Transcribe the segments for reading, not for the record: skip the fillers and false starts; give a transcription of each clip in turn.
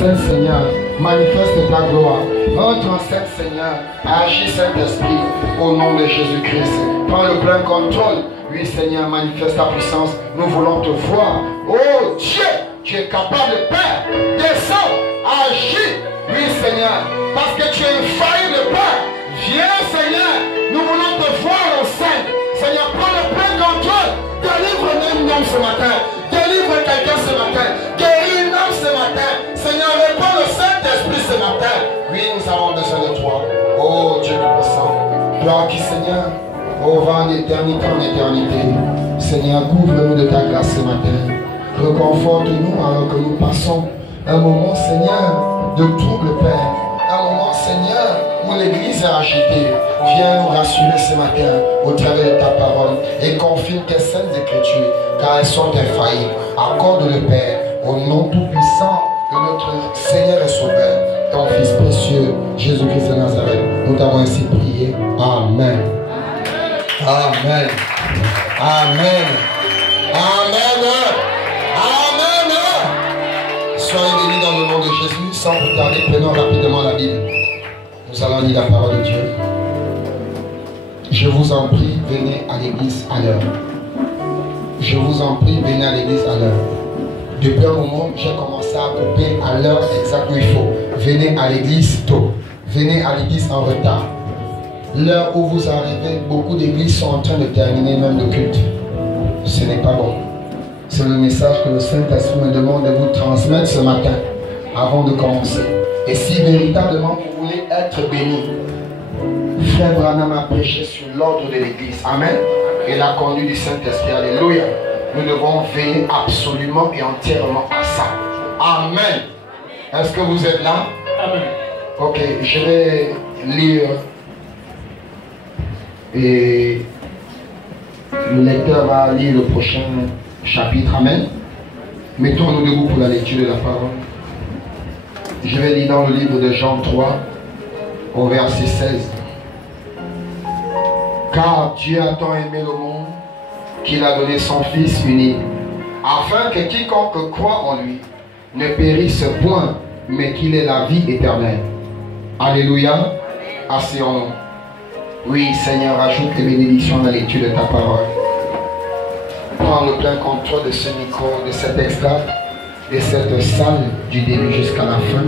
scène, Seigneur. Manifeste ta gloire. Entre en scène, Seigneur. Agis, Saint-Esprit, au nom de Jésus-Christ. Prends le plein contrôle. Oui, Seigneur, manifeste ta puissance. Nous voulons te voir. Oh Dieu, tu es capable, Père. Descends, agis. Oui, Seigneur, parce que tu es infaillible, Père. Viens, Seigneur. Nous voulons te voir au sein. Seigneur, prends le plein contrôle. Délivre un homme ce matin. Délivre quelqu'un ce matin. Guéris une âme ce matin. Seigneur, réponds le Saint-Esprit ce matin. Oui, nous avons besoin de toi. Oh Dieu tout-puissant. Gloire qui, Seigneur, oh, va en éternité en éternité. Seigneur, couvre-nous de ta grâce ce matin. Reconforte-nous alors que nous passons un moment, Seigneur, de trouble, Père. Un moment, Seigneur, où l'église est agitée. Viens nous rassurer ce matin au travers de ta parole et confirme tes saintes écritures, car elles sont infaillibles. Accorde le Père, au nom tout-puissant de notre Seigneur et Sauveur, ton Fils précieux, Jésus-Christ de Nazareth. Nous t'avons ainsi prié. Amen. Amen. Amen. Amen. Amen. Soyez bénis dans le nom de Jésus. Sans vous tarder, prenons rapidement la Bible. Nous allons lire la parole de Dieu. Je vous en prie, venez à l'église à l'heure. Je vous en prie, venez à l'église à l'heure. Depuis un moment, j'ai commencé à couper à l'heure exacte où il faut. Venez à l'église tôt. Venez à l'église en retard. L'heure où vous arrivez, beaucoup d'églises sont en train de terminer même le culte. Ce n'est pas bon. C'est le message que le Saint-Esprit me demande de vous transmettre ce matin, avant de commencer. Et si véritablement vous voulez être béni, Frère Branham a prêché sur l'ordre de l'église. Amen. Et la conduite du Saint-Esprit. Alléluia. Nous devons veiller absolument et entièrement à ça. Amen. Est-ce que vous êtes là? Amen. Ok, je vais lire. Et le lecteur va lire le prochain chapitre. Amen. Mettons-nous debout pour la lecture de la parole. Je vais lire dans le livre de Jean 3, au verset 16. Car Dieu a tant aimé le monde qu'il a donné son Fils unique, afin que quiconque croit en lui ne périsse point, mais qu'il ait la vie éternelle. Alléluia. Asseyons-nous. Oui, Seigneur, ajoute les bénédictions à la lecture de ta parole. Prends le plein contrôle de ce micro, de cet extrait, de cette salle du début jusqu'à la fin,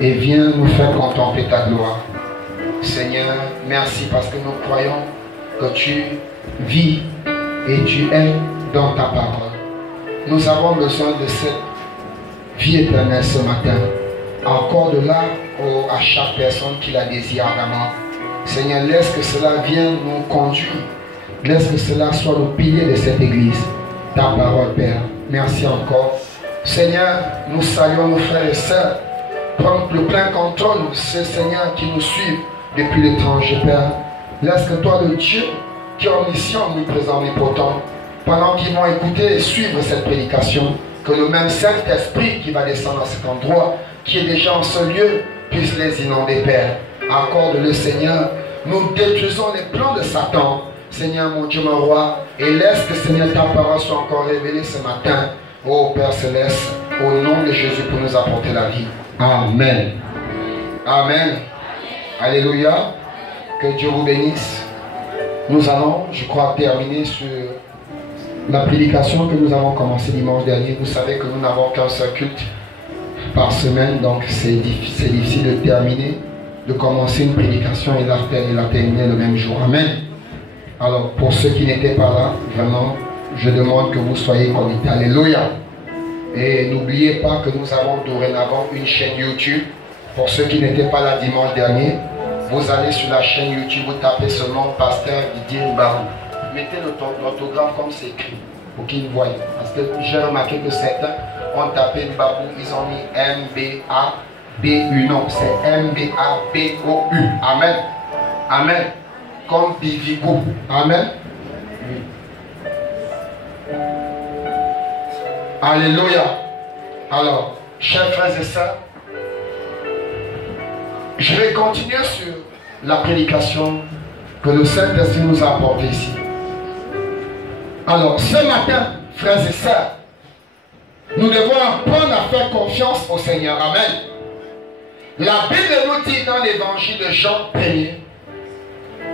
et viens nous faire contempler ta gloire. Seigneur, merci parce que nous croyons que tu vis et tu es dans ta parole. Nous avons besoin de cette vie éternelle ce matin. Encore de là à chaque personne qui la désire ardemment. Seigneur, laisse que cela vienne nous conduire. Laisse que cela soit le pilier de cette église. Ta parole, Père. Merci encore. Seigneur, nous saluons nos frères et sœurs. Prends le plein contrôle, ces Seigneurs qui nous suivent depuis l'étranger, Père. Laisse que toi, le Dieu qui est omniscient, omniprésent, omnipotent, pendant qu'ils vont écouter et suivre cette prédication, que le même Saint-Esprit qui va descendre à cet endroit, qui est déjà en ce lieu, puisse les inonder, Père. Accorde-le, Seigneur. Nous détruisons les plans de Satan, Seigneur, mon Dieu, mon roi, et laisse que, Seigneur, ta parole soit encore révélée ce matin. Ô Père Céleste, au nom de Jésus pour nous apporter la vie. Amen. Amen. Alléluia. Que Dieu vous bénisse. Nous allons, je crois, terminer sur la prédication que nous avons commencé dimanche dernier. Vous savez que nous n'avons qu'un seul culte par semaine, donc c'est difficile de terminer, de commencer une prédication et la terminer le même jour. Amen. Alors, pour ceux qui n'étaient pas là, vraiment, je demande que vous soyez connectés. Alléluia. Et n'oubliez pas que nous avons dorénavant une chaîne YouTube. Pour ceux qui n'étaient pas là dimanche dernier, vous allez sur la chaîne YouTube, vous tapez ce nom, Pasteur Didier Mbarou. Mettez l'orthographe comme c'est écrit, pour qu'ils voient. Parce que j'ai remarqué que certains ont tapé Mbarou, ils ont mis M-B-A-B-U. Non, c'est M-B-A-B-O-U. Amen. Amen. Comme Bivigo. Amen. Alléluia. Alors, chers frères et sœurs, je vais continuer sur la prédication que le Saint-Esprit nous a apportée ici. Alors, ce matin, frères et sœurs, Nous devons apprendre à faire confiance au Seigneur. Amen. La Bible nous dit dans l'évangile de Jean 1er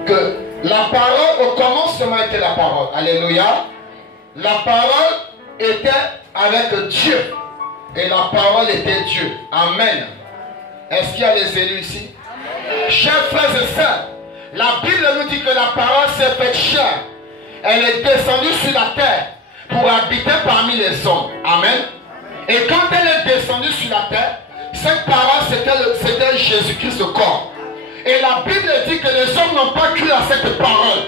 que la parole, au commencement était la parole. Alléluia. La parole était avec Dieu. Et la parole était Dieu. Amen. Est-ce qu'il y a des élus ici? Chers frères et sœurs, la Bible nous dit que la parole s'est faite chair. Elle est descendue sur la terre pour habiter parmi les hommes. Amen. Et quand elle est descendue sur la terre, cette parole c'était Jésus-Christ le corps. Et la Bible dit que les hommes n'ont pas cru à cette parole.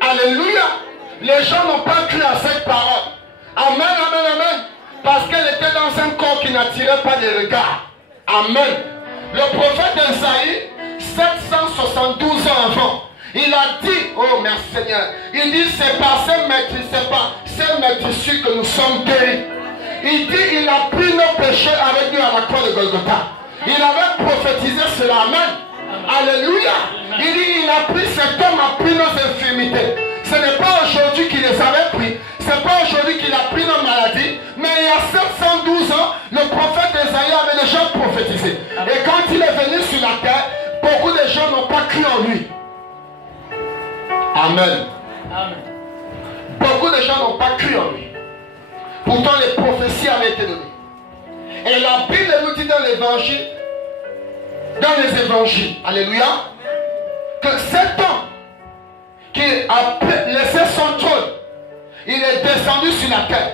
Alléluia. Les gens n'ont pas cru à cette parole. Amen, amen, amen. Parce qu'elle était dans un corps qui n'attirait pas les regards. Amen. Le prophète Esaïe, 772 ans avant, il a dit, oh merci Seigneur, il dit c'est par ces maîtrises que nous sommes guéris. Il dit il a pris nos péchés avec nous à la croix de Golgotha. Il avait prophétisé cela. Amen. Alléluia. Il dit il a pris, cet homme a pris nos infirmités. Ce n'est pas aujourd'hui qu'il les avait pris. Ce n'est pas aujourd'hui qu'il a pris nos maladies. Mais il y a 712 ans, le prophète Esaïe avait déjà prophétisé. Et quand il est venu sur la terre, beaucoup de gens n'ont pas cru en lui. Amen. Amen. Beaucoup de gens n'ont pas cru en lui. Pourtant les prophéties avaient été données. Et la Bible nous dit dans l'évangile, dans les évangiles, alléluia, que cet homme qui a laissé son trône, il est descendu sur la terre.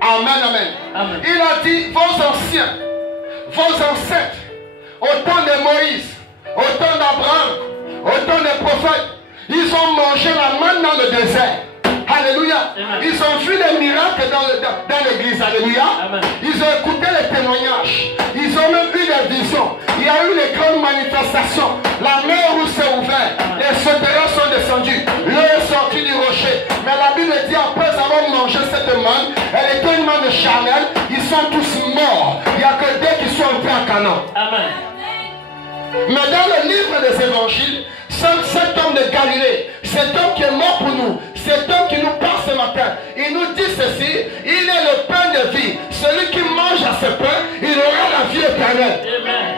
Amen, amen. Amen. Il a dit, vos anciens, vos ancêtres, au temps de Moïse, au temps d'Abraham, au temps des prophètes, ils ont mangé la manne dans le désert. Alléluia. Amen. Ils ont vu les miracles dans l'église. Alléluia. Amen. Ils ont écouté les témoignages. Ils ont même eu des visions. Il y a eu les grandes manifestations. La mer où s'est ouverte. Les sauterelles sont descendus. L'eau est sortie du rocher. Mais la Bible dit après avoir mangé cette manne, elle était une manne charnelle. Ils sont tous morts. Il n'y a que deux qui sont entrés à Canaan. Amen. Mais dans le livre des évangiles, cet homme de Galilée, cet homme qui est mort pour nous, cet homme qui nous parle ce matin, il nous dit ceci, il est le pain de vie. Celui qui mange à ce pain, il aura la vie éternelle. Amen.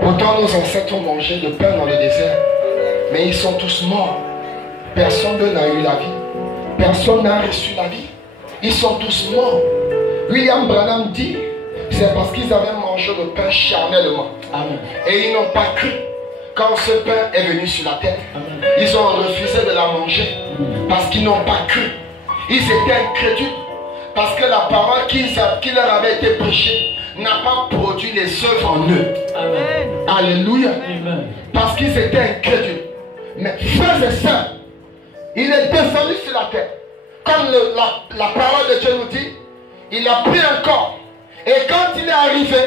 Pourtant nos ancêtres ont mangé le pain dans le désert, mais ils sont tous morts. Personne d'eux n'a eu la vie. Personne n'a reçu la vie. Ils sont tous morts. William Branham dit, c'est parce qu'ils avaient mangé le pain charnellement. Amen. Et ils n'ont pas cru. Quand ce pain est venu sur la terre, amen, ils ont refusé de la manger parce qu'ils n'ont pas cru. Ils étaient incrédules parce que la parole qui leur avait été prêchée n'a pas produit les œuvres en eux. Amen. Alléluia. Amen. Parce qu'ils étaient incrédules. Mais frères et sœurs, il est descendu sur la terre. Comme la parole de Dieu nous dit, il a pris un corps. Et quand il est arrivé,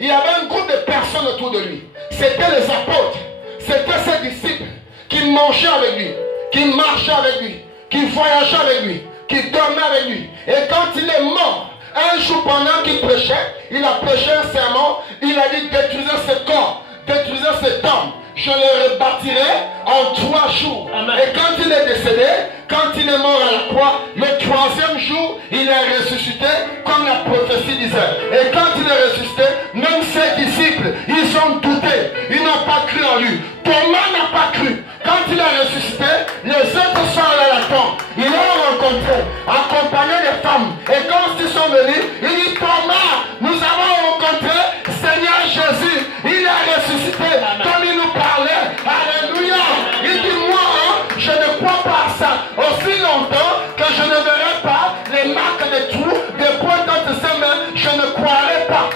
il y avait un groupe de personnes autour de lui. C'était les apôtres, c'était ses disciples qui mangeaient avec lui, qui marchaient avec lui, qui voyageaient avec lui, qui dormaient avec lui. Et quand il est mort, un jour pendant qu'il prêchait, il a prêché un sermon, il a dit détruisez ce corps, détruisez cet homme. Je le rebâtirai en 3 jours. Amen. Et quand il est décédé, quand il est mort à la croix, le 3e jour, il est ressuscité comme la prophétie disait. Et quand il est ressuscité, même ses disciples, ils ont douté. Ils n'ont pas cru en lui. Thomas n'a pas cru. Quand il est ressuscité, les autres sont allés à la tombe. Ils l'ont rencontré, accompagné des femmes. Et quand ils sont venus, il dit Thomas, nous avons rencontré Seigneur Jésus. Il est ressuscité. Amen. Comme il nous parlait. Alléluia. Il dit moi, je ne crois pas à ça. Aussi longtemps que je ne verrai pas les marques de trous, des points dans ses mains, je ne croirai pas.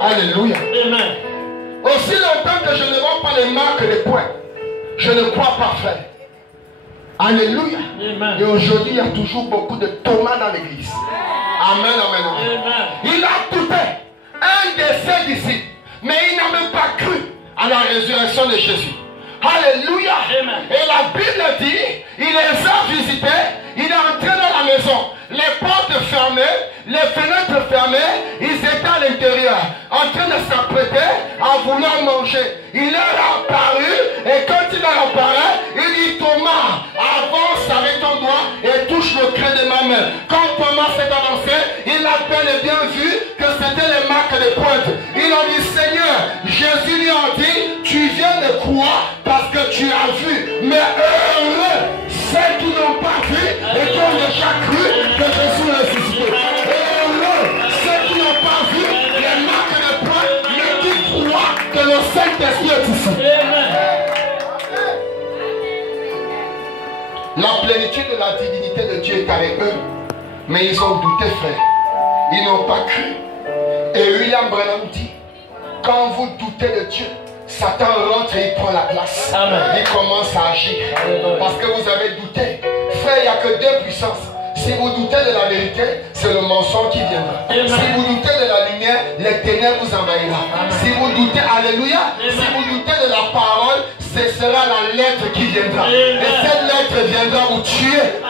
Alléluia. Amen. Aussi longtemps que je ne vois pas les marques des points, je ne crois pas, frère. Alléluia. Amen. Et aujourd'hui, il y a toujours beaucoup de Thomas dans l'église. Amen, amen, amen. Amen. Il a douté. Un de ses disciples. Mais il n'a même pas cru à la résurrection de Jésus. Alléluia. Amen. Et la Bible dit, il les a visités, il est entré dans la maison. Les portes fermées, les fenêtres fermées, ils étaient à l'intérieur, en train de s'apprêter à vouloir manger. Il leur a apparu, et quand il leur apparaît, il dit Thomas, avance avec ton doigt et au creux de ma main. Quand Thomas s'est avancé, il a bel et bien vu que c'était les marques de pointe. Il a dit, Seigneur, Jésus lui a dit, tu viens de croire parce que tu as vu. Mais heureux ceux qui n'ont pas vu et qui ont déjà cru que Jésus est ressuscité. Heureux ceux qui n'ont pas vu les marques de pointe, mais qui croient que le Saint-Esprit est ici. La plénitude de la divinité de Dieu est avec eux. Mais ils ont douté, frère. Ils n'ont pas cru. Et William Branham dit, quand vous doutez de Dieu, Satan rentre et il prend la place. Amen. Il commence à agir. Amen. Parce que vous avez douté. Frère, il n'y a que deux puissances. Si vous doutez de la vérité, c'est le mensonge qui viendra. Amen. Si vous doutez de la lumière, les ténèbres vous envahira. Amen. Si vous doutez, alléluia, Amen. Si vous doutez de la parole, ce sera la lettre qui viendra. Amen. Et cette lettre viendra vous tuer.